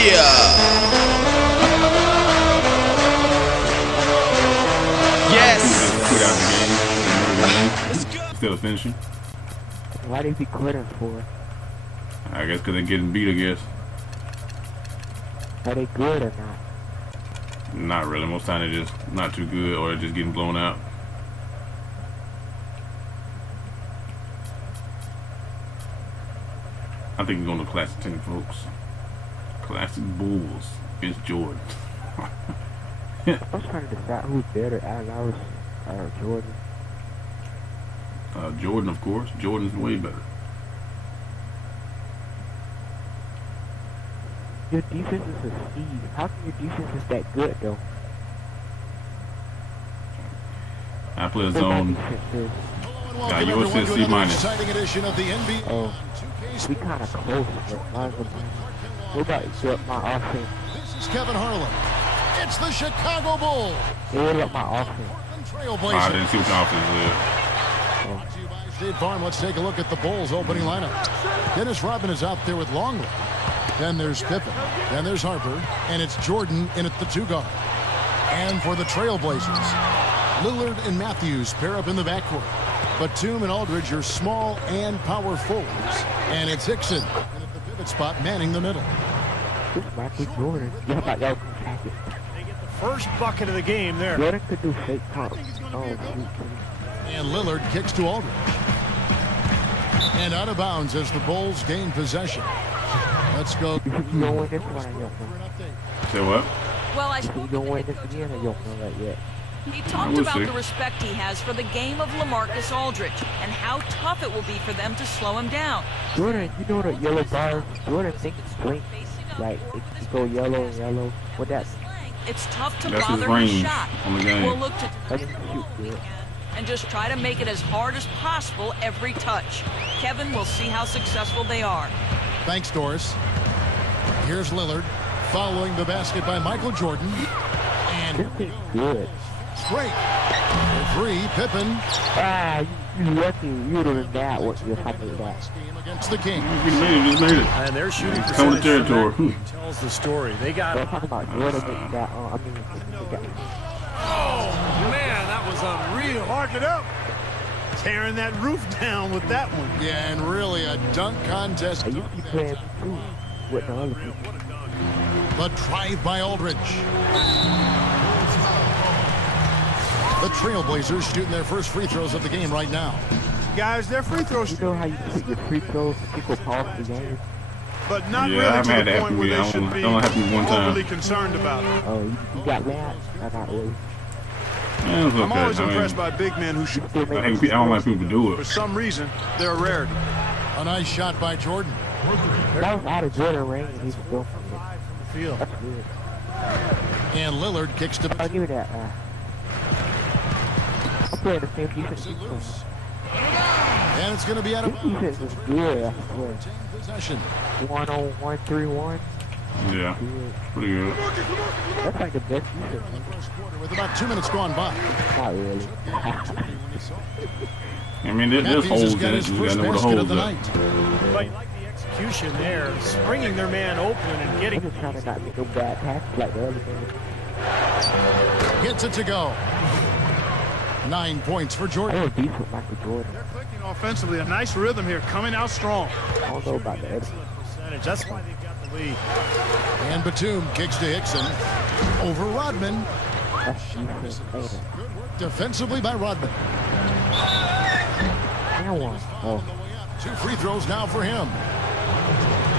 Yes. Still finishing. Why did he quitting for? I guess because they're getting beat, I guess. Are they good or not? Not really. Most time they're just not too good or they're just getting blown out. I think we're going to classic team, folks. Classic Bulls against Jordan. I was trying to decide who's better, Allen or Jordan. Jordan, of course. Jordan's way better. Your defense is a siege. How come your defense is that good, though? I play a zone. Yours says C-. Oh, we kind of close. What about my offense? This is Kevin Harlan. It's the Chicago Bulls. What about my offense? I didn't see what the offense is. State Farm. Let's take a look at the Bulls opening lineup. Dennis Rodman is out there with Longley. Then there's Pippen. Then there's Harper. And it's Jordan in at the 2 guard. And for the Trailblazers, Lillard and Matthews pair up in the backcourt. Batum and Aldridge are small and power forwards. And it's Hickson in at the pivot spot manning the middle. This Michael Jordan. How about y'all can pack it? They get the first bucket of the game there. Jordan could do fake pump. Oh, and Lillard kicks to Aldridge. And out of bounds as the Bulls gain possession. Let's go. You don't win this one, I don't know. Say what? Well, I You spoke don't with win this again, I don't know that yet. He talked We'll about see. the respect he has for the game of LaMarcus Aldridge and how tough it will be for them to slow him down. Jordan, you know the yellow bars? Jordan thinks it's blink. Like, if you go yellow and yellow, what that It's tough to That's his bother his range shot. on the game. We'll look to doesn't shoot good. and just try to make it as hard as possible every touch. Kevin will see how successful they are. Thanks, Doris. Here's Lillard following the basket by Michael Jordan. And This is good. straight. For 3, Pippen. Ah, you lucky. You would have been bad what you're talking about. Game against the Kings. Just made it. And their shooting Coming to percentage territory. tells the story. They got. We're talking about Jordan getting that, they got Oh man, that was unreal. Mark it up. Tearing that roof down with that one. Yeah, and really a dunk contest. I used to be playing too with the other people. The drive by Aldridge. The Trailblazers shooting their first free throws of the game right now. Guys, their free throws, You know how you shoot your free throws, people pause the game? but not Yeah, I really haven't to had the that point happen where to me. they I should don't- be it only happened one time. overly concerned about it. Oh, you got mad? Not really. Yeah, it's okay. I'm always I mean, impressed by big men who shoot. Still I make don't like people to do For it. some reason, they're a rarity. A nice shot by Jordan. that was out of Jordan range and he's still from it. Field. That's good. And Lillard kicks to I'll give you that. I'm playing the same defense. loose. And it's going to be out of This bounds. defense is good, I swear. Possession. 1-on-1, 3-1. Yeah, Good. pretty good. That's like the best defense. First quarter with about 2 minutes gone by. Not really. I mean, there's Matthews holes has in got it. his You first gotta know where the basket of holes the are. night. But you like the execution there, springing their man open and I'm getting. just trying to not make no bad passes like the other game. Gets it to go. 9 points for I Jordan. was decent with Michael Jordan. They're clicking offensively. A nice rhythm here, coming out strong. I don't know about the other. Percentage. That's why they've got the lead. And Batum kicks to Hickson. Over Rodman. That's defense. Ain't it? Good work defensively by Rodman. Now one. Oh. 2 free throws now for him.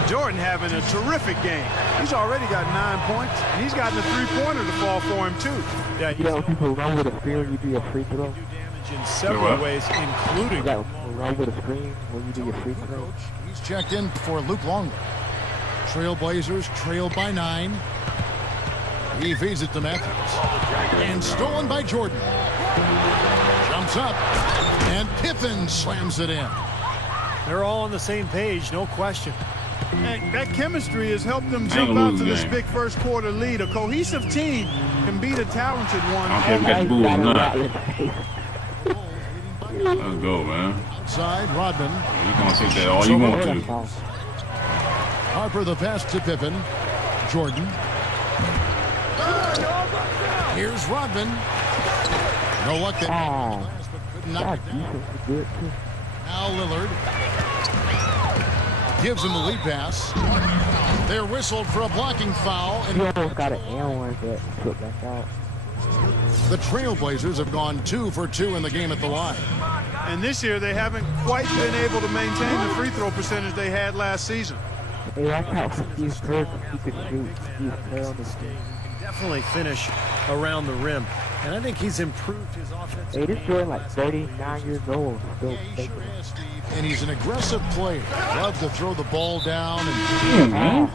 Jordan having a terrific game. He's already got 9 points, and he's gotten a 3-pointer to fall for him, too. Yeah, You he's know when people run with a screen, you do your free throw. do damage in several ways, including. You got to run with a screen when you do your free throw. He's checked in for Luke Longley. Trailblazers trail by 9. He feeds it to Matthews. And stolen by Jordan. Jumps up. And Pippen slams it in. They're all on the same page, no question. And that chemistry has helped them Ain't jump gonna out lose to the this game. big first quarter lead. A cohesive team can beat a talented one. I don't care if you got the Bulls or not. Let's go, man. Outside, Rodman. You're gonna take that all you want to. Harper the pass to Pippen. Jordan. Here's Rodman. No luck there. But couldn't knock it down. Now Lillard gives him the lead pass. They're whistled for a blocking foul. And he almost got an air one, but put back out. The Trailblazers have gone 2 for 2 in the game at the line. And this year they haven't quite been able to maintain the free throw percentage they had last season. Hey, watch out for Steve Kerr. He could shoot. Steve Kerr on this game. Definitely finish around the rim. And I think he's improved his offense. Hey, this Jordan like 39 years old. Still taking it. And he's an aggressive player. Loves to throw the ball down and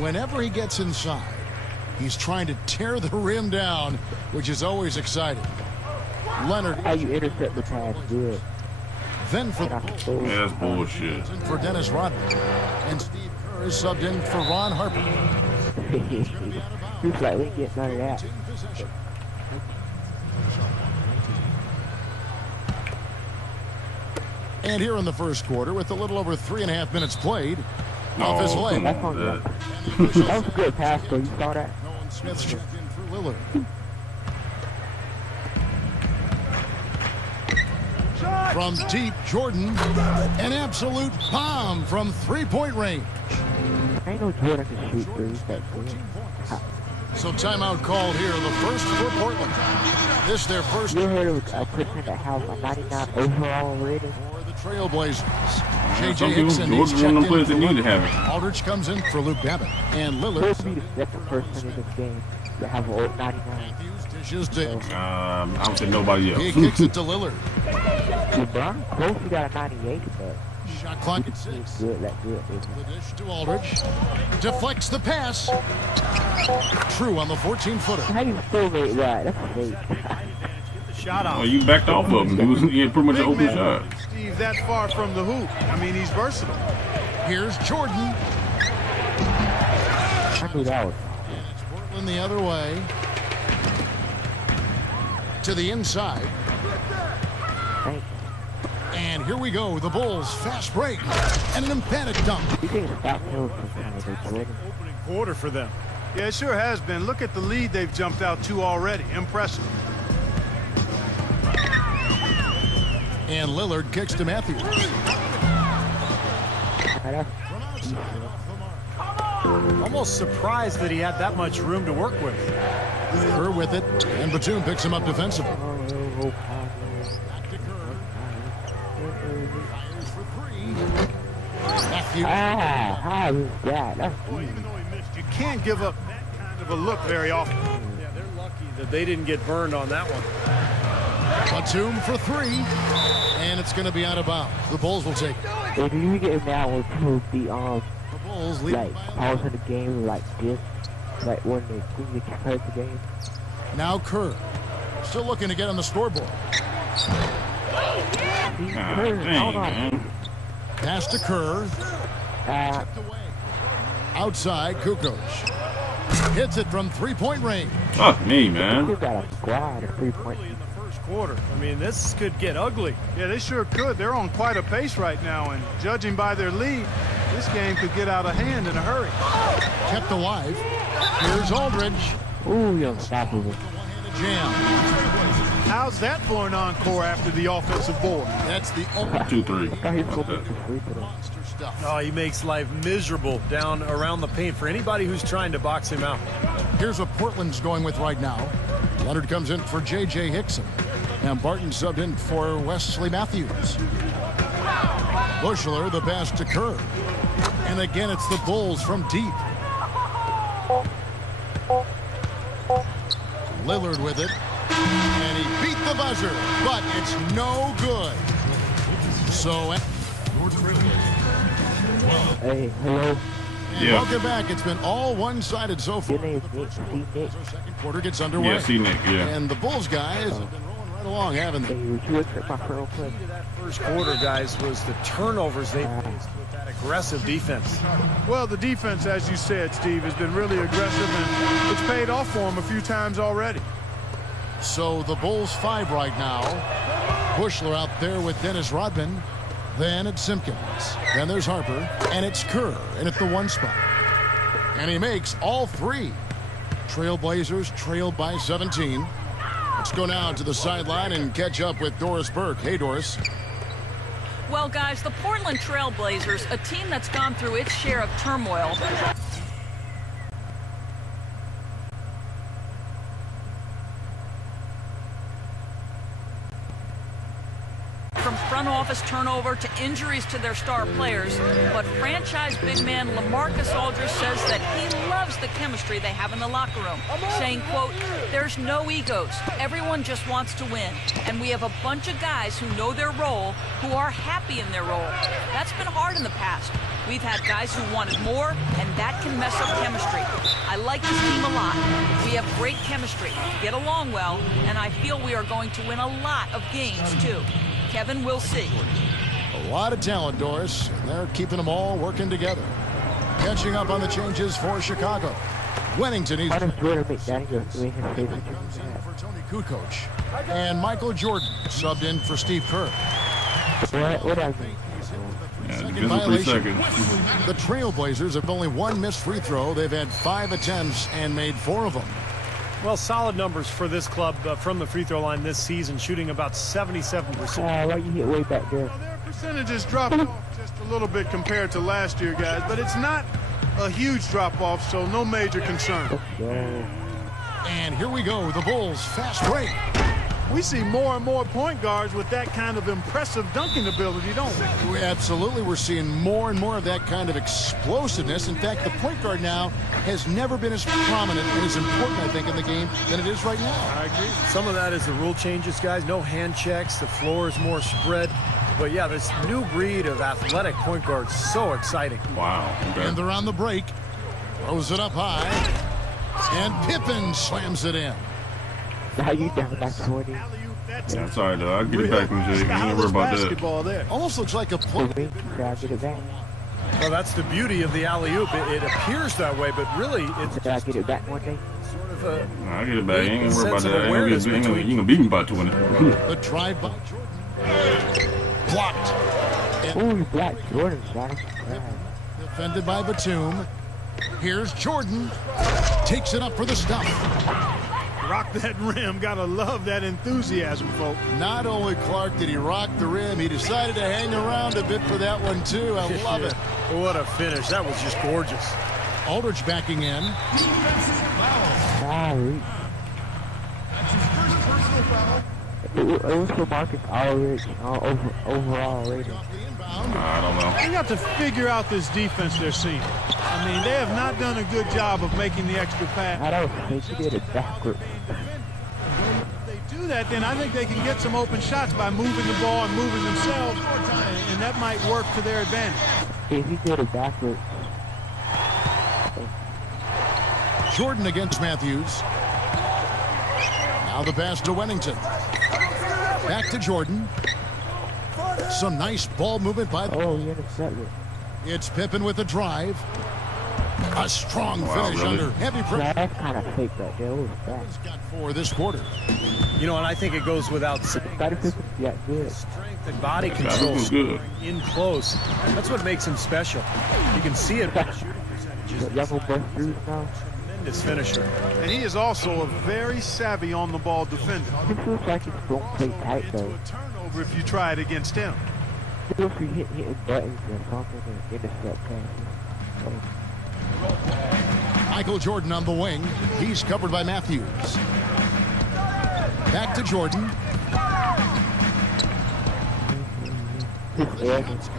whenever he gets inside, he's trying to tear the rim down, which is always exciting. Leonard. How you intercept the pass? Good. Then for yeah, that's bullshit. For Dennis Rodman. And Steve Kerr is subbed in for Ron Harper. He's like, we ain't get none of that. And here in the first quarter, with a little over 3.5 minutes played, off his leg. That was a good pass, though. You saw that? Nolan Smith's checked in for Lillard. From deep, Jordan, an absolute bomb from three-point range. I ain't no Jordan can shoot threes that good. So timeout called here, the first for Portland. This their first. You heard it was putting in the house a 99 overall rating. For the Trailblazers. Some J.J. people, Hickson, Jordan's one of them players that need to have it. Aldridge comes in for Luke Babbitt. And He'll Lillard. be the second person in this game to have an old 99. Dishes to. I don't think nobody else. He kicks it to Lillard. LeBron close, he got a 98, but Shot clock at 6. good, that good. The dish to Aldridge. Deflects the pass. True on the 14-footer. How you still make that? That's fake. Shot off. Oh, you backed off of him. He had pretty much an open Big shot. man, Steve, that far from the hoop. I mean, he's versatile. Here's Jordan. I knew that was. And it's Portland the other way. To the inside. Thank And here we go. The Bulls fast break. And an emphatic dunk. you. think it's Scott Hill sometimes, Jordan? Opening quarter for them. Yeah, it sure has been. Look at the lead they've jumped out to already. Impressive. And Lillard kicks to Matthews. Almost surprised that he had that much room to work with. Kerr with it. And Batum picks him up defensively. Back to Kerr. Fires for 3. Matthews. How is that? That's Boy, even though he missed, you can't give up that kind of a look very often. Yeah, they're lucky that they didn't get burned on that one. Batum for 3. And it's going to be out of bounds. The Bulls will take it. if you get now when people be The Bulls lead like pausing the game like this, like when they hurt the game. Now Kerr. Still looking to get on the scoreboard. Steve Ah, Kerr, dang, hold on. man. Pass to Kerr. Tipped away. Outside, Kukoc. Hits it from three-point range. Fuck me, You man. got a squad of 3-point. In the first quarter. I mean, this could get ugly. Yeah, they sure could. They're on quite a pace right now, and judging by their lead, this game could get out of hand in a hurry. Kept alive. Here's Aldridge. Ooh, you're unstoppable. One-handed jam. How's that for an encore after the offensive board? That's the only 2-3. I thought he was going to be free throw. monster stuff. Oh, he makes life miserable down around the paint for anybody who's trying to box him out. Here's what Portland's going with right now. Leonard comes in for J.J. Hickson. And Barton subbed in for Wesley Matthews. Bushler, the pass to Kerr. And again, it's the Bulls from deep. Lillard with it. And he beat the buzzer, but it's no good. So, Hey, hello. and Yeah. welcome back. It's been all one-sided so far. Your name is Nick. Steve Nick. So second quarter gets underway. Yeah, see Nick, yeah. And the Bulls guys have been rolling right along, haven't Hey, they? would you accept my friend real quick? That first quarter, guys, was the turnovers they faced with that aggressive defense. Well, the defense, as you said, Steve, has been really aggressive, and it's paid off for them a few times already. So the Bulls 5 right now. Bushler out there with Dennis Rodman. Then it's Simpkins. Then there's Harper. And it's Kerr in at the 1 spot. And he makes all three. Trailblazers trailed by 17. Let's go now to the sideline and catch up with Doris Burke. Hey, Doris. Well, guys, the Portland Trailblazers, a team that's gone through its share of turmoil, from front office turnover to injuries to their star players, but franchise big man LaMarcus Aldridge says that he loves the chemistry they have in the locker room, saying, quote, "There's no egos. Everyone just wants to win. And we have a bunch of guys who know their role, who are happy in their role. That's been hard in the past. We've had guys who wanted more, and that can mess up chemistry. I like this team a lot. We have great chemistry, get along well, and I feel we are going to win a lot of games, too. Kevin, we'll see." A lot of talent, Doris, and they're keeping them all working together. Catching up on the changes for Chicago. Wennington is for Tony Kukoc. And Michael Jordan subbed in for Steve Kerr. Second violation. The Trailblazers have only one missed free throw. They've had 5 attempts and made 4 of them. Well, solid numbers for this club from the free throw line this season, shooting about 77%. Why you hit way back there? Well, their percentages dropped off just a little bit compared to last year, guys, but it's not a huge drop-off, so no major concern. And here we go, the Bulls fast break. We see more and more point guards with that kind of impressive dunking ability, don't we? Absolutely, we're seeing more and more of that kind of explosiveness. In fact, the point guard now has never been as prominent and as important, I think, in the game than it is right now. I agree. Some of that is the rule changes, guys. No hand checks. The floor is more spread. But, yeah, this new breed of athletic point guards, so exciting. Wow. Okay. And they're on the break. Throws it up high. And Pippen slams it in. How you down back 20? Yeah, sorry, though. I'll get it back from Jay. Don't worry about that. There. Almost looks like a play. I'll get it back. Well, that's the beauty of the alley-oop. It appears that way, but really it's I'll get it back one day. sort of a... I'll get it back. You ain't gonna worry about Sense of that. awareness You ain't gonna beat me by 20. The drive by Jordan. Blocked. Oh, you blocked Jordan, son. Defended by Batum. Here's Jordan. Takes it up for the stop. Rock that rim. Gotta love that enthusiasm, folks. Not only, Clark, did he rock the rim, he decided to hang around a bit for that one, too. I love it. What a finish. That was just gorgeous. Aldridge backing in. Sorry. It was for Marcus Aldridge overall rating. I don't know. They got to figure out this defense they're seeing. I mean, they have not done a good job of making the extra pass. I don't think he did it backwards. If they do that, then I think they can get some open shots by moving the ball and moving themselves, and that might work to their advantage. If he did it backwards. Jordan against Matthews. Now the pass to Wennington. Back to Jordan. Some nice ball movement by the... Oh, you intercepted. It's Pippen with a drive. A strong finish under heavy pressure. Yeah, that's kind of fake right there. What was that? He's got 4 this quarter. You know, and I think it goes without saying. Yeah, good. Strength and body control was good. in close. That's what makes him special. You can see it. Y'all gonna bust through now? Tremendous finisher. And he is also a very savvy on-the-ball defender. It feels like he's don't play tight To though. a turnover if you try it against him. It feels like hitting buttons or something and intercept passes. Michael Jordan on the wing. He's covered by Matthews. Back to Jordan. It's arrogant.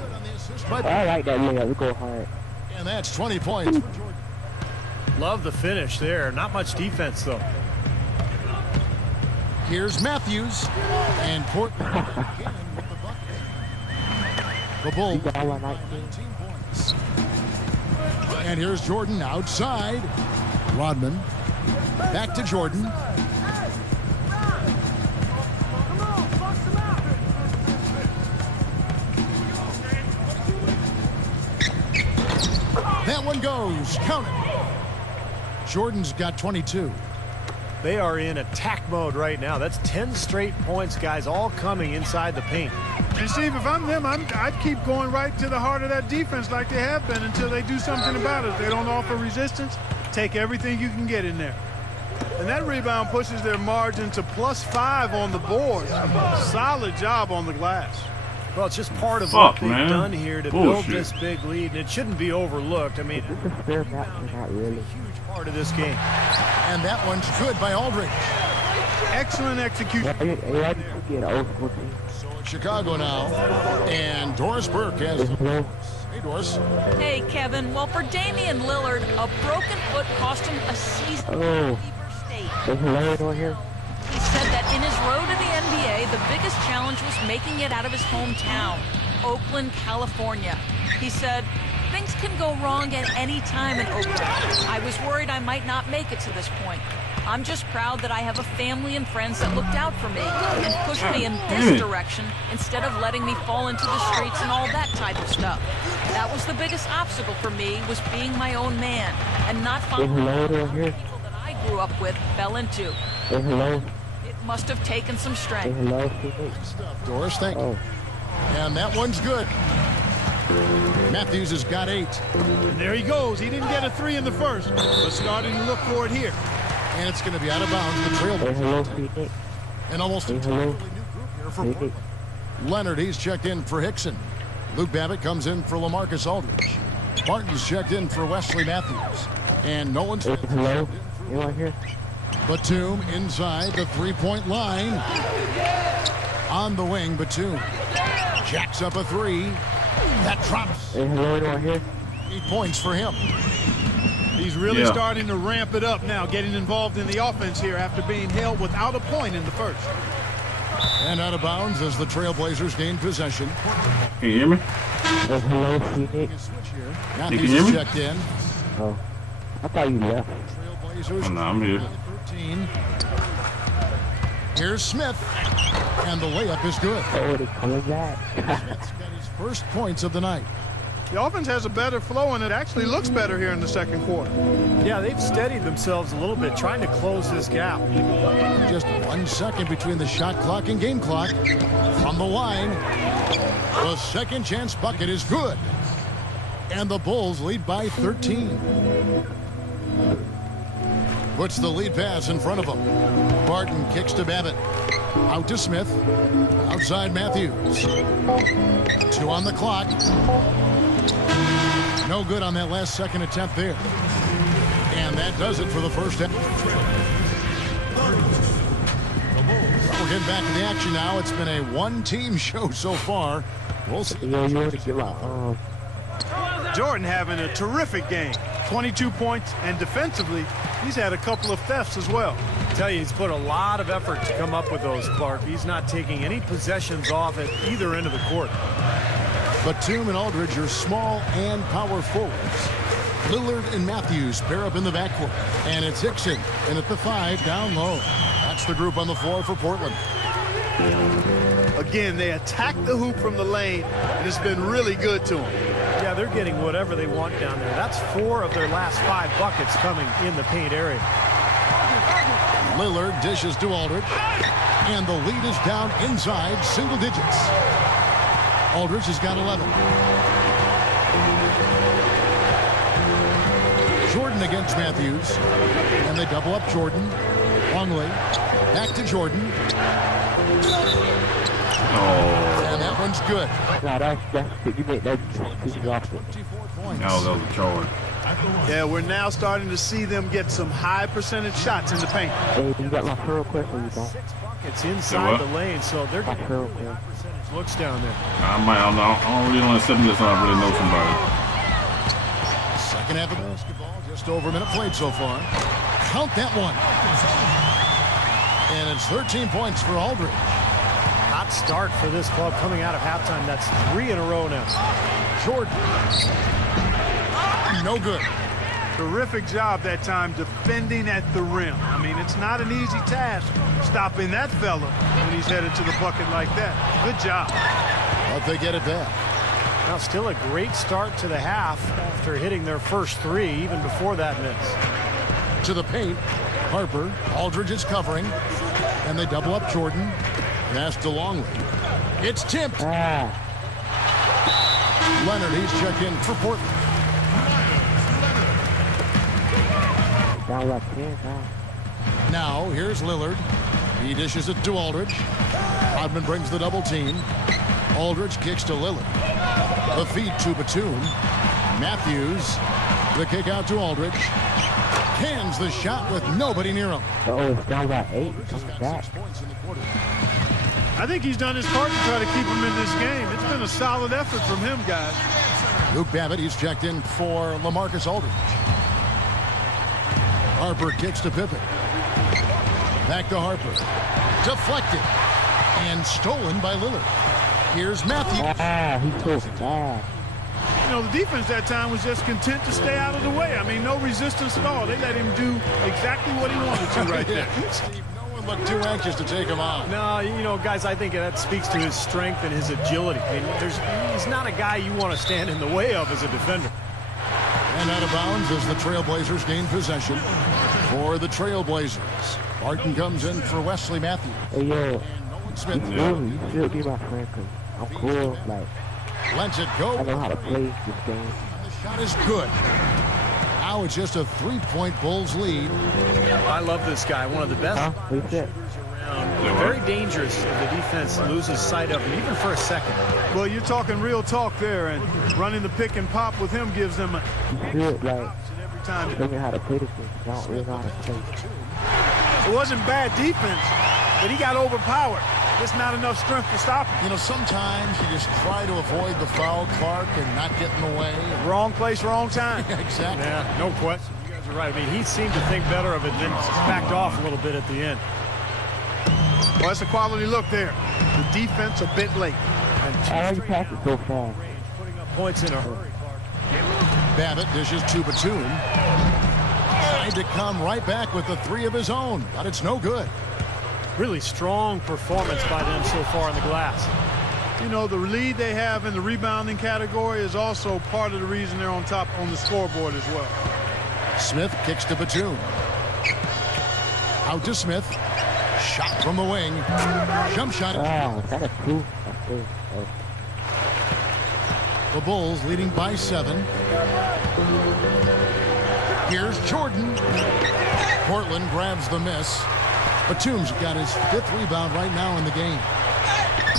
I like that layup. We go hard. And that's 20 points for Jordan. Love the finish there. Not much defense, though. Here's Matthews. And Portland again with the bucket. The Bulls. He's all on 19. 19 points. And here's Jordan outside. Rodman. Back to Jordan. That one goes. Count it. Jordan's got 22. They are in attack mode right now. That's 10 straight points, guys, all coming inside the paint. And Steve, if I'm them, I'd keep going right to the heart of that defense like they have been until they do something about it. If they don't offer resistance, take everything you can get in there. And that rebound pushes their margin to +5 on the board. Solid job on the glass. Well, it's just part of what they've man. done here to build this big lead, and it shouldn't be overlooked. I mean, It's a fair match, but not really. a huge part of this game. And that one's good by Aldridge. Excellent execution. Yeah, to get an old school team. So it's Chicago now. And Doris Burke has... Hey, Doris. Hey, Kevin. Well, for Damian Lillard, a broken foot cost him a season Oh. at Weber State. There's Lillard on here. He said that in his road to the NBA, the biggest challenge was making it out of his hometown, Oakland, California. He said, things can go wrong at any time in Oakland. I was worried I might not make it to this point. I'm just proud that I have a family and friends that looked out for me and pushed me in this direction instead of letting me fall into the streets and all that type of stuff. That was the biggest obstacle for me, was being my own man and not following the people that I grew up with fell into. Say hello. It must have taken some Say strength. hello, teammate. Stuff, Doris, thank you. Oh. And that one's good. Matthews has got 8. And there he goes. He didn't get a 3 in the first, but starting to look for it here. And it's going to be out of bounds. The trail. Say hello, teammate. And almost Say entirely hello. new group here for Teammate. Portland. Leonard, he's checked in for Hickson. Luke Babbitt comes in for LaMarcus Aldridge. Martin's checked in for Wesley Matthews. And Nolan's Say hello. You on here? Batum inside the three-point line. On the wing, Batum jacks up a 3. That drops. Say hello. You on here? 8 points for him. He's really starting to ramp it up now, getting involved in the offense here after being held without a point in the first. And out of bounds as the Trailblazers gain possession. Can you hear me? Say hello, teammate. Switch here. You Matthews can hear is me? checked in. Oh. I thought you left. Trailblazers. Oh, no, I'm here. 13. Here's Smith. And the layup is good. Oh, they're coming back. Smith's got his first points of the night. The offense has a better flow, and it actually looks better here in the second quarter. Yeah, they've steadied themselves a little bit, trying to close this gap. Just 1 second between the shot clock and game clock. From the line, the second chance bucket is good. And the Bulls lead by 13. Puts the lead pass in front of him. Barton kicks to Babbitt. Out to Smith. Outside Matthews. 2 on the clock. No good on that last second attempt there. And that does it for the first half. We're getting back to the action now. It's been a one-team show so far. We'll see. Yeah, you want to give out. Jordan having a terrific game. 22 points, and defensively, he's had a couple of thefts as well. I tell you, he's put a lot of effort to come up with those, Clark. He's not taking any possessions off at either end of the court. Batum and Aldridge are small and power forwards. Lillard and Matthews pair up in the backcourt. And it's Hickson in at the 5 down low. That's the group on the floor for Portland. Again, they attack the hoop from the lane, and it's been really good to them. Yeah, they're getting whatever they want down there. That's 4 of their last 5 buckets coming in the paint area. Lillard dishes to Aldridge. And the lead is down inside single digits. Aldridge has got 11. Jordan against Matthews. And they double up Jordan. Longley. Back to Jordan. And that one's good. No, that's you made that just off it. 24 points. Oh, that was a charge. Yeah, we're now starting to see them get some high percentage shots in the paint. Hey, you got my real question, you don't? 6 buckets inside the lane, so they're My getting real high question. percentage looks down there. I don't really want to sit in this. I don't really know somebody. Second half of basketball, just over a minute played so far. Count that one. And it's 13 points for Aldridge. Hot start for this club coming out of halftime. That's 3 in a row now. Jordan. No good. Terrific job that time defending at the rim. I mean, it's not an easy task stopping that fella when he's headed to the bucket like that. Good job. But they get it back. Now still a great start to the half after hitting their first 3 even before that miss. To the paint. Harper, Aldridge is covering, and they double up Jordan. Pass to Longley. It's tipped. Leonard, he's checked in for Portland. Now, here's Lillard. He dishes it to Aldridge. Rodman brings the double team. Aldridge kicks to Lillard. The feed to Batum. Matthews. The kick out to Aldridge. Cans the shot with nobody near him. It's down by 8. Comes back. I think he's done his part to try to keep him in this game. It's been a solid effort from him, guys. Luke Babbitt, he's checked in for LaMarcus Aldridge. Harper kicks to Pippen. Back to Harper. Deflected. And stolen by Lillard. Here's Matthews. He's so fast. You know, the defense that time was just content to stay out of the way. I mean, no resistance at all. They let him do exactly what he wanted to right there. Steve, no one looked too anxious to take him on. No, you know, guys, I think that speaks to his strength and his agility. I mean, he's not a guy you want to stand in the way of as a defender. And out of bounds as the Trailblazers gain possession for the Trailblazers. Barton comes in for Wesley Matthews. Hey, yo. Smith. You should be my friend, because I'm cool. Like, Lets it go. I know how to play this game. The shot is good. Now it's just a 3-point Bulls lead. I love this guy. One of the best shooters around. Very dangerous if the defense loses sight of him, even for a second. Well, you're talking real talk there, and running the pick and pop with him gives them a You should, like, every time. show me how to play this game. I don't really know how to play. It wasn't bad defense, but he got overpowered. There's not enough strength to stop him. You know, sometimes you just try to avoid the foul, Clark, and not get in the way. Wrong place, wrong time. Exactly. Yeah, no question. You guys are right. I mean, he seemed to think better of it and then backed off a little bit at the end. Well, that's a quality look there. The defense a bit late. How you pass it so fast? Putting up points in a hurry, Clark. Babbitt dishes to Batum. Tried to come right back with the 3 of his own, but it's no good. Really strong performance by them so far on the glass. You know, the lead they have in the rebounding category is also part of the reason they're on top on the scoreboard as well. Smith kicks to Batum. Out to Smith. Shot from the wing. Jump shot. That is cool. The Bulls leading by 7. Here's Jordan. Portland grabs the miss. Batum's got his 5th rebound right now in the game.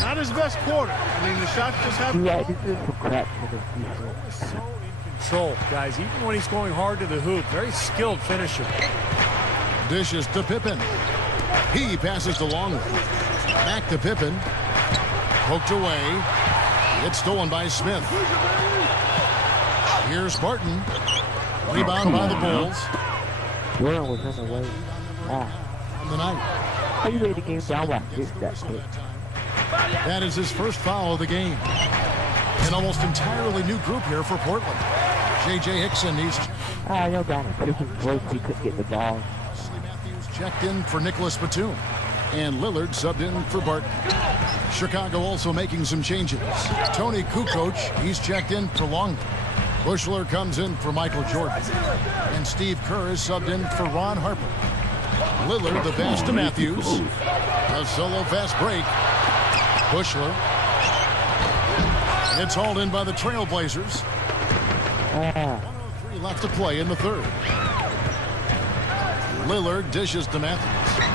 Not his best quarter. I mean, the shots just haven't. Yeah, this is some crap for the defense. So in control, guys. Even when he's going hard to the hoop, very skilled finisher. Dishes to Pippen. He passes to Longley. Back to Pippen. Poked away. It's stolen by Smith. Here's Barton. Rebound by the Bulls. Durant was on the way. On the night. How you made the game down by 6 that quick? That is his first foul of the game. An almost entirely new group here for Portland. J.J. Hickson needs... Y'all got him. This was close. He couldn't get the ball. Matthews checked in for Nicholas Batum. And Lillard subbed in for Barton. Chicago also making some changes. Tony Kukoc, he's checked in for Longley. Bushler comes in for Michael Jordan. And Steve Kerr is subbed in for Ron Harper. Lillard the pass to Matthews. A solo fast break. Bushler. It's hauled in by the Trailblazers. 1:03 left to play in the 3rd. Lillard dishes to Matthews.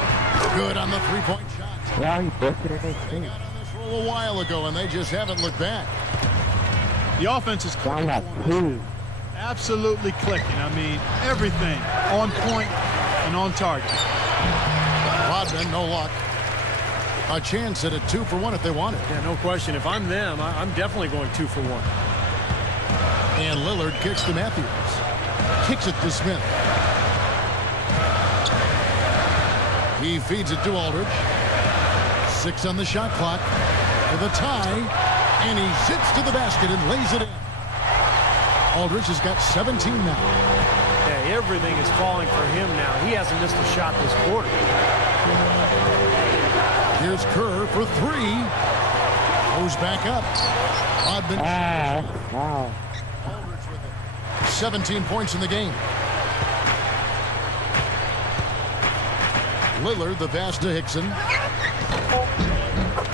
Good on the 3-point shot. Wow, he busted in his face. Got on this roll a while ago, and they just haven't looked back. The offense is Down by 2. absolutely clicking. I mean, everything on point and on target. Rodman, no luck. A chance at a 2-for-1 if they want it. Yeah, no question. If I'm them, I'm definitely going 2 for 1. And Lillard kicks to Matthews. Kicks it to Smith. He feeds it to Aldridge. 6 on the shot clock. For the tie. And he zips to the basket and lays it in. Aldridge has got 17 now. Yeah, everything is falling for him now. He hasn't missed a shot this quarter. Here's Kerr for 3. Goes back up. Rodman. Wow. 17 points in the game. Lillard, the pass to Hickson.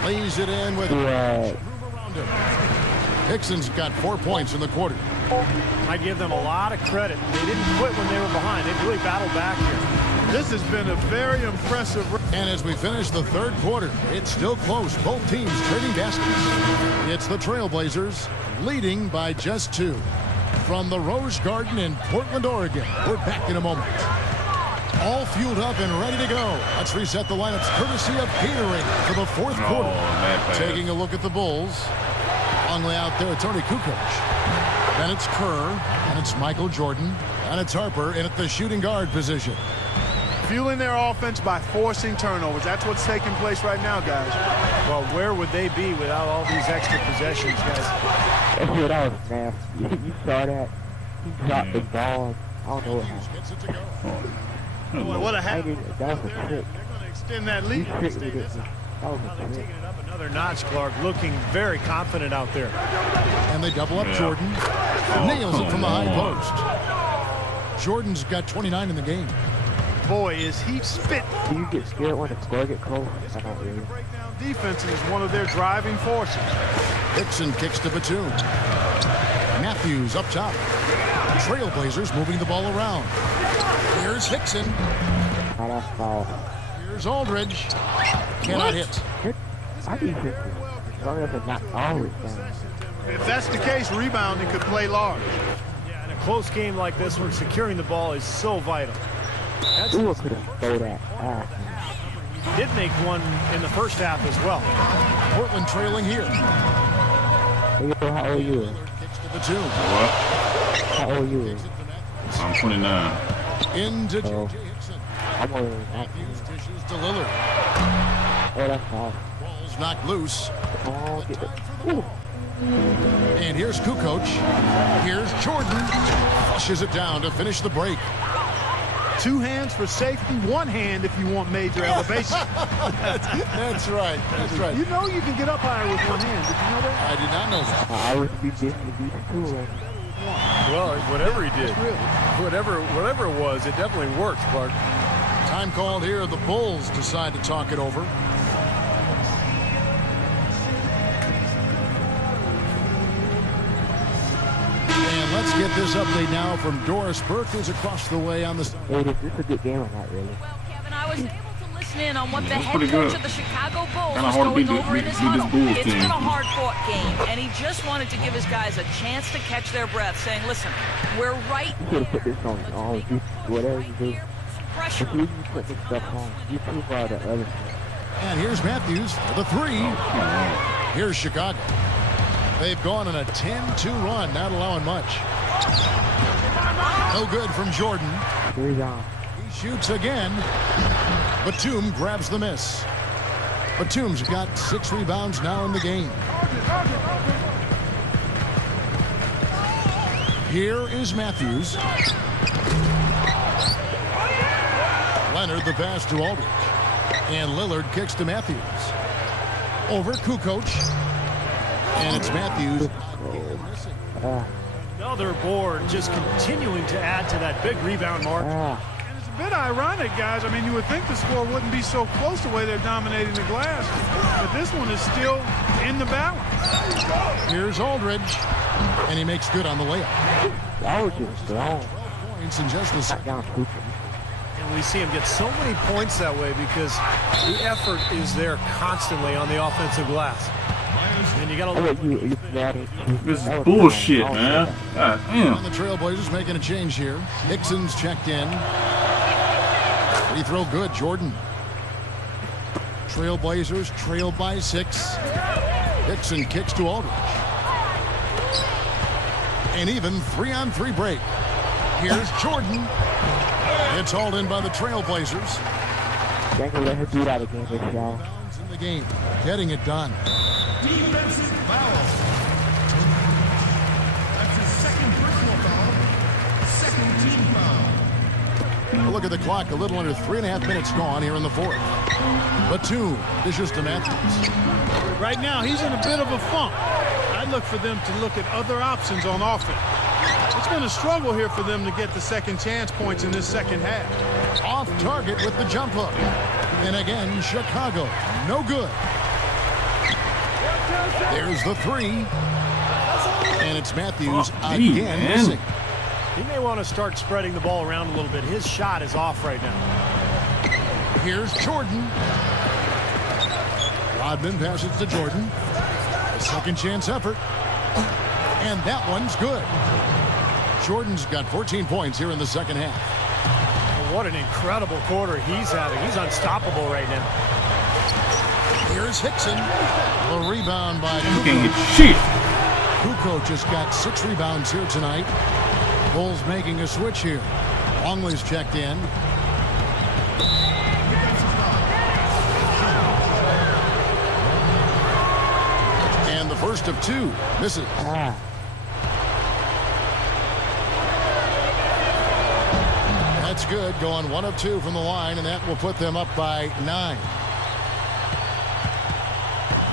Lays it in with room around him. Hickson's got 4 points in the quarter. I give them a lot of credit. They didn't quit when they were behind. They really battled back here. This has been a very impressive. And as we finish the third quarter, it's still close. Both teams trading baskets. It's the Trailblazers leading by just 2. From the Rose Garden in Portland, Oregon. We're back in a moment. All fueled up and ready to go. Let's reset the lineups courtesy of catering for the fourth quarter. Taking a look at the Bulls. Longley out there, Tony Kukoc. Then it's Kerr, and it's Michael Jordan, and it's Harper in at the shooting guard position. Fueling their offense by forcing turnovers. That's what's taking place right now, guys. Well, where would they be without all these extra possessions, guys? That's what I was saying. You saw that? He dropped the ball. I don't know what happened. Boy, what a hack. That was a trick. They're going to extend that lead. He tricked me this one. That was Now a they're trick. taking it up another notch, Clark, looking very confident out there. And they double up Jordan. Nails it from the high post. Jordan's got 29 in the game. Boy, is he spit. Do you get scared when the score get close? I don't really. Breakdown defense is one of their driving forces. Hickson kicks to Batum. Matthews up top. Trailblazers moving the ball around. Here's Hickson. Oh, that's foul. Here's Aldridge. Cannot hit. I think it's as long as it's not always down. If that's the case, rebounding could play large. Yeah, in a close game like this one, securing the ball is so vital. That's Ooh, I could have stole that. He did make one in the first half as well. Portland trailing here. Hey, yo, how old you? Kicks to Batum. What? How old you? I'm 29. Into Oh. J.J. Hickson. I'm only 19. Matthews dishes to Lillard. Oh, that's foul. Ball's knocked loose. Oh, get the... Ooh. And here's Kukoc. Here's Jordan. Flushes it down to finish the break. 2 hands for safety, 1 hand if you want major elevation. That's right. That's right. You know you can get up higher with 1 hand. Did you know that? I did not know that. I always be different these two. Well, whatever he did, whatever it was, it definitely worked, Clark. Time called here. The Bulls decide to talk it over. And let's get this update now from Doris Burke, who's across the way on the... Hey, this is a good game or not really? Well, Kevin, I was able to listen in on what the That's head pretty coach good. of the Chicago Bulls Kinda was hard to going beat over in his this huddle. Bulls It's team. been a hard-fought game, and he just wanted to give his guys a chance to catch their breath, saying, listen, we're right You could have put this on all you, whatever you do. here, put some pressure. If you put this stuff on, you prove all the other stuff. And here's Matthews for the 3. Here's Chicago. They've gone on a 10-2 run, not allowing much. No good from Jordan. Rebound. He shoots again. Batum grabs the miss. Batum's got 6 rebounds now in the game. Here is Matthews. Leonard the pass to Aldridge. And Lillard kicks to Matthews. Over Kukoc. And it's Matthews. Another board just continuing to add to that big rebound mark. And it's a bit ironic, guys. I mean, you would think the score wouldn't be so close the way they're dominating the glass. But this one is still in the balance. Here's Aldridge. And he makes good on the layup. That was just strong. 12 points in just a second. Down Cooper. And we see him get so many points that way because the effort is there constantly on the offensive glass. And you got to I look. bet you mad at you. This is That was bullshit, fine. man. God And damn. the Trailblazers making a change here. Hickson's checked in. Free throw good, Jordan. Trailblazers trail by 6. Hickson kicks to Aldridge. An even 3-on-3 break. Here's Jordan. It's hauled in by the Trailblazers. They ain't gonna let her do that again, this y'all. Downs in the game, getting it done. Defensive foul. That's his second personal foul. Second team foul. Look at the clock, a little under 3.5 minutes gone here in the fourth. Batum dishes to Matthews. Right now, he's in a bit of a funk. I'd look for them to look at other options on offense. It's been a struggle here for them to get the second chance points in this second half. Off target with the jump hook. And again, Chicago. No good. There's the three. And it's Matthews again missing. He may want to start spreading the ball around a little bit. His shot is off right now. Here's Jordan. Rodman passes to Jordan. A second chance effort. And that one's good. Jordan's got 14 points here in the second half. What an incredible quarter he's having. He's unstoppable right now. Here's Hickson. The rebound by You can't get shit. Kukoc just got 6 rebounds here tonight. Bulls making a switch here. Longley's checked in. And the first of 2 misses. That's good. Going 1 of 2 from the line, and that will put them up by 9.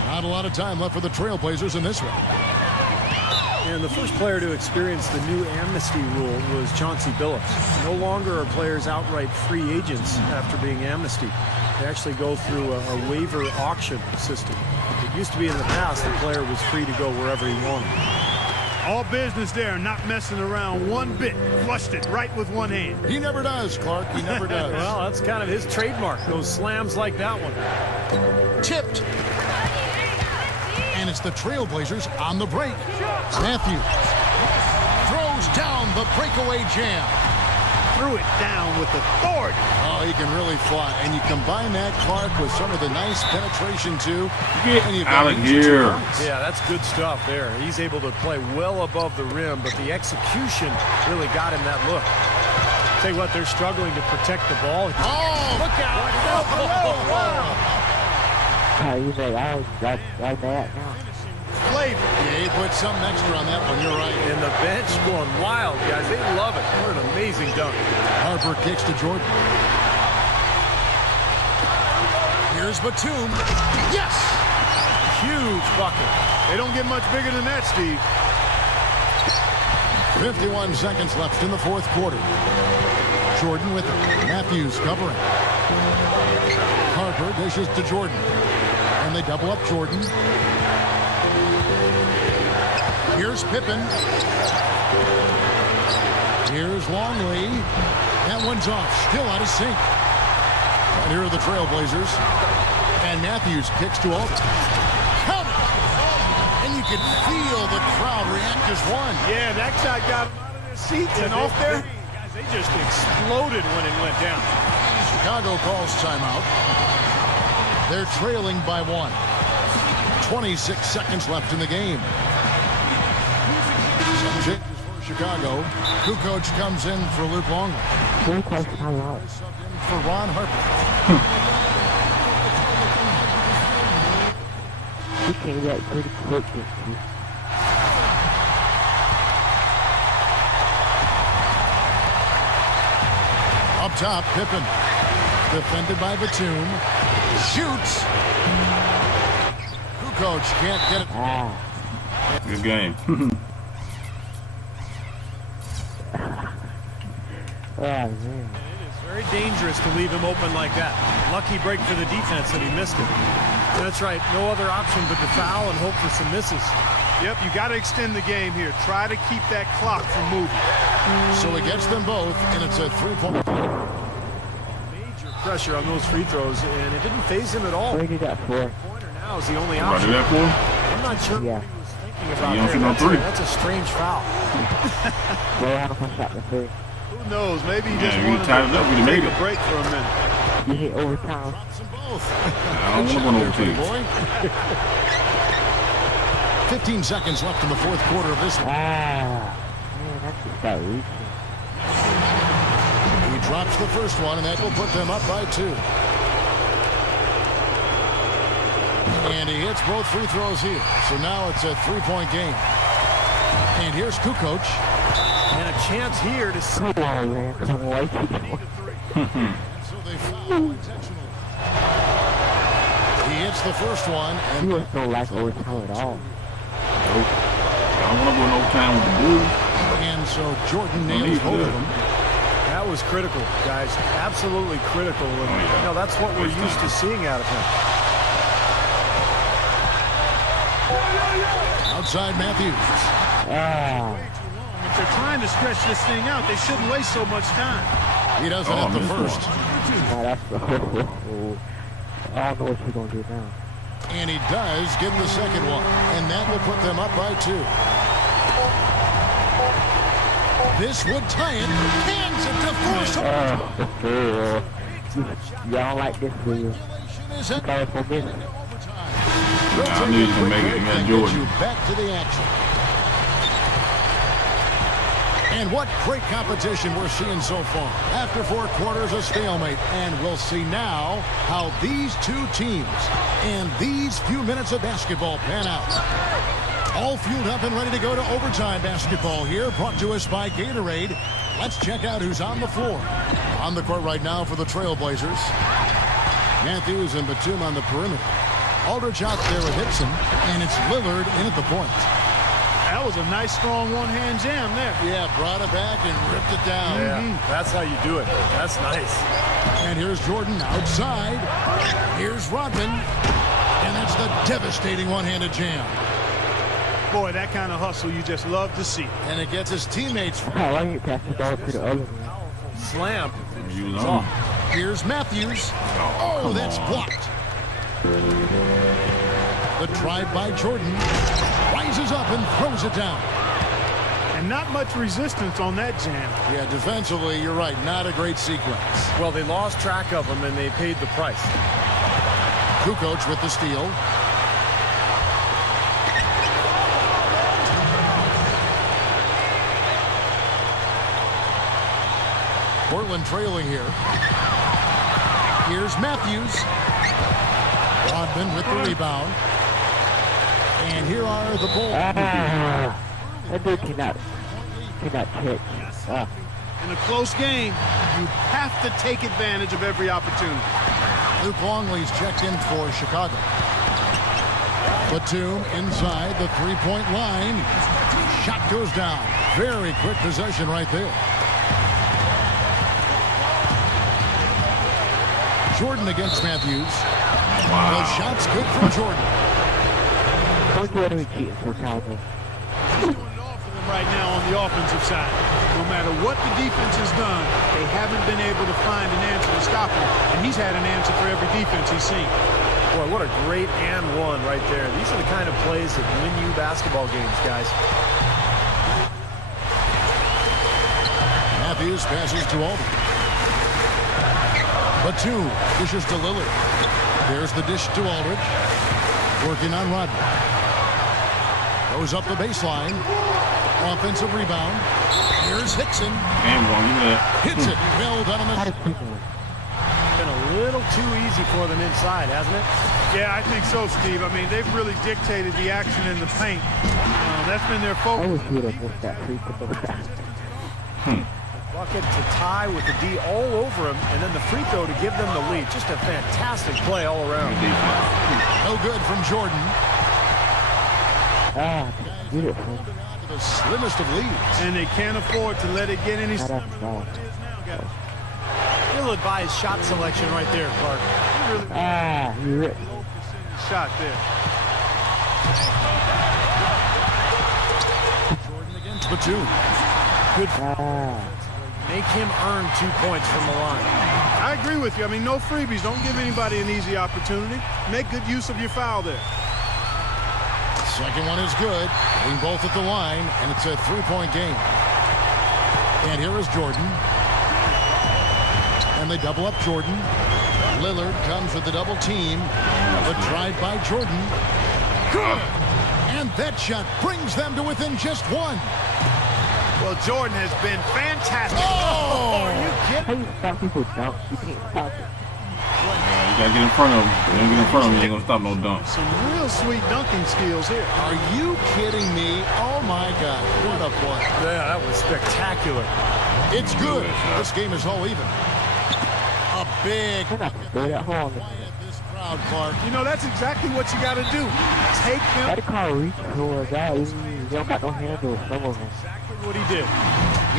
Not a lot of time left for the Trailblazers in this one. And the first player to experience the new amnesty rule was Chauncey Billups. No longer are players outright free agents after being amnestied. They actually go through a waiver auction system. It used to be in the past the player was free to go wherever he wanted. All business there, not messing around one bit. Flushed it right with one hand. He never does, Clark. He never does. Well, that's kind of his trademark, those slams like that one. Tipped. And it's the Trailblazers on the break. Matthews throws down the breakaway jam. Threw it down with authority. Oh, he can really fly. And you combine that, Clark, with some of the nice penetration, too. Get and you've out got of these 2 here. points. Yeah, that's good stuff there. He's able to play well above the rim, but the execution really got him that look. Tell you what, they're struggling to protect the ball. Oh, look out. You say, oh, like that now. Flavor. Yeah, he put something extra on that one. You're right. And the bench going wild, guys. They love it. What an amazing dunk. Harper kicks to Jordan. Here's Batum. Yes! Huge bucket. They don't get much bigger than that, Steve. 51 seconds left in the fourth quarter. Jordan with it. Matthews covering. Harper dishes to Jordan. And they double up Jordan. Here's Pippen. Here's Longley. That one's off. Still out of sync. And here are the Trailblazers. And Matthews kicks to Alden. Count it! And you can feel the crowd react as one. Yeah, that shot got them out of their seats and off there. Guys, they just exploded when it went down. Chicago calls timeout. They're trailing by 1. 26 seconds left in the game. Some changes for Chicago. Kukoc comes in for Luke Longley. For Ron Harper. He came back pretty quick. Up top, Pippen. Defended by Batum. Shoots. Kukoc can't get it. Good game. Oh, man. It is very dangerous to leave him open like that. Lucky break for the defense that he missed it. That's right. No other option but to foul and hope for some misses. Yep, you got to extend the game here. Try to keep that clock from moving. So he gets them both, and it's a 3-point. Major pressure on those free throws, and it didn't faze him at all. Where did that for? Pointer now is the only Right option. that for? I'm not sure Yeah. what he was thinking about You don't see there. no three. That's a strange foul. Well, I don't know shot the three. Who knows? Maybe he Yeah, just we wanted tied it up. We'd have made take it. a break for a minute. You hit overtime. Drops them both. I don't want to go no Big two. boy. 15 seconds left in the fourth quarter of this one. Man, that's just got reaching. He drops the first one, and that will put them up by 2. And he hits both free throws here. So now it's a 3-point game. And here's Kukoc. And a chance here to see. Come on, man. Come on, why keep going? And so they foul intentionally. He hits the first one. He And was no like overtime at all. I don't want to go in overtime with the Bulls. And so Jordan nails both of them. That was critical, guys. Absolutely critical. And, you know, that's what we're used to seeing out of him. Outside Matthews. If they're trying to stretch this thing out, they shouldn't waste so much time. He does it at the first. That's I don't know what she's going to do now. And he does get the second one. And that will put them up by 2. This would tie it. Cans it to force him. Y'all like this, do you? Got for this. I knew he was going to make it against Jordan. Back to the action. And what great competition we're seeing so far. After 4 quarters, a stalemate. And we'll see now how these two teams and these few minutes of basketball pan out. All fueled up and ready to go to overtime basketball here, brought to us by Gatorade. Let's check out who's on the floor. On the court right now for the Trailblazers. Matthews and Batum on the perimeter. Aldridge out there with Hickson, and it's Lillard in at the point. That was a nice, strong one-hand jam there. Yeah, brought it back and ripped it down. Yeah, that's how you do it. That's nice. And here's Jordan outside. Here's Rodman. And that's the devastating one-handed jam. Boy, that kind of hustle you just love to see. And it gets his teammates. I like it pass the ball to the other one. Slam. He was on. Here's Matthews. Oh, that's blocked. The drive by Jordan. Rises up and throws it down. And not much resistance on that jam. Yeah, defensively, you're right. Not a great sequence. Well, they lost track of him, and they paid the price. Kukoc with the steal. Portland trailing here. Here's Matthews. Rodman with the rebound. And here are the Bulls. That dude cannot catch. In a close game, you have to take advantage of every opportunity. Luke Longley's checked in for Chicago. Batum inside the three-point line. Shot goes down. Very quick possession right there. Jordan against Matthews. The shot's good from Jordan. Don't do any cheating for Calvin. He's doing it all for them right now on the offensive side. No matter what the defense has done, they haven't been able to find an answer to stop him. And he's had an answer for every defense he's seen. Boy, what a great and one right there. These are the kind of plays that win you basketball games, guys. Matthews passes to Aldridge. Batum dishes to Lillard. There's the dish to Aldridge. Working on Rodman. Goes up the baseline. Offensive rebound. Here's Hickson. And one, give me that. Hits it. Well done on the... Been a little too easy for them inside, hasn't it? Yeah, I think so, Steve. I mean, they've really dictated the action in the paint. That's been their focus. I wish he would have missed that free throw. Bucket to tie with the D all over him, and then the free throw to give them the lead. Just a fantastic play all around. No good from Jordan. Beautiful. The slimmest of leads. And they can't afford to let it get any slimmer That's than nice. what it is now, guys. He'll advise shot selection right there, Clark. He really You ripped. shot there. Jordan against Batum. Good. Make him earn 2 points from the line. I agree with you. I mean, no freebies. Don't give anybody an easy opportunity. Make good use of your foul there. Second one is good. Being both at the line, and it's a three-point game. And here is Jordan. And they double up Jordan. Lillard comes with the double team. The drive by Jordan. Good! And that shot brings them to within just one. Well, Jordan has been fantastic. Oh! Are you kidding? How you stop people dunk? You can't stop it. You gotta get in front of him. You don't get in front of him, you ain't gonna stop no dunk. Some real sweet dunking skills here. Are you kidding me? Oh, my God. What a play. Yeah, that was spectacular. It's good. This game is all even. A big... They're not going to throw that hole. This crowd, Clark. You know, that's exactly what you got to do. Take them. Gotta call reach for that. They don't got no handles, some of them. Exactly what he did.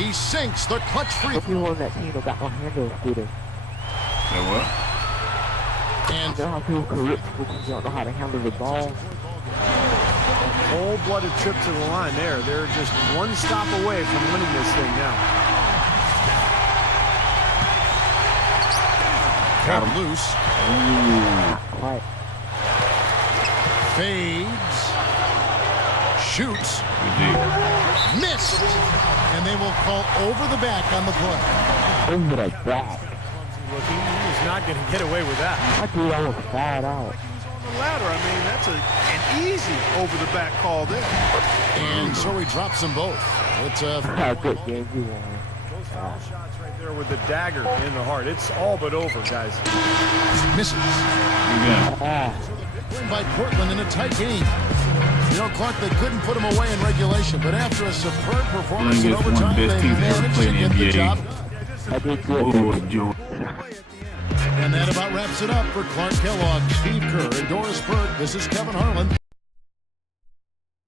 He sinks the clutch free. Some people on that team don't got no handles, do they? Say what? And You know how people correct because they don't know how to handle the ball? Cold-blooded trip to the line there. They're just one stop away from winning this thing now. Got him. loose. Not quite. Fades. Shoots. Good D. Missed. And they will call over the back on the play. Over the back. Looking, he was not going to get away with that. I dude almost fouled out. The ladder, I mean, that's an easy over-the-back call there. And so he drops them both. It's a Good game you won. Those foul shots right there with the dagger in the heart. It's all but over, guys. misses. Again. Win by Portland in a tight game. You know, Clark, they couldn't put him away in regulation, but after a superb performance in Youngest one overtime, best they team ever managed played to in get the NBA. job. I did good. Oh, Joe. And that about wraps it up for Clark Kellogg, Steve Kerr, and Doris Burke. This is Kevin Harlan.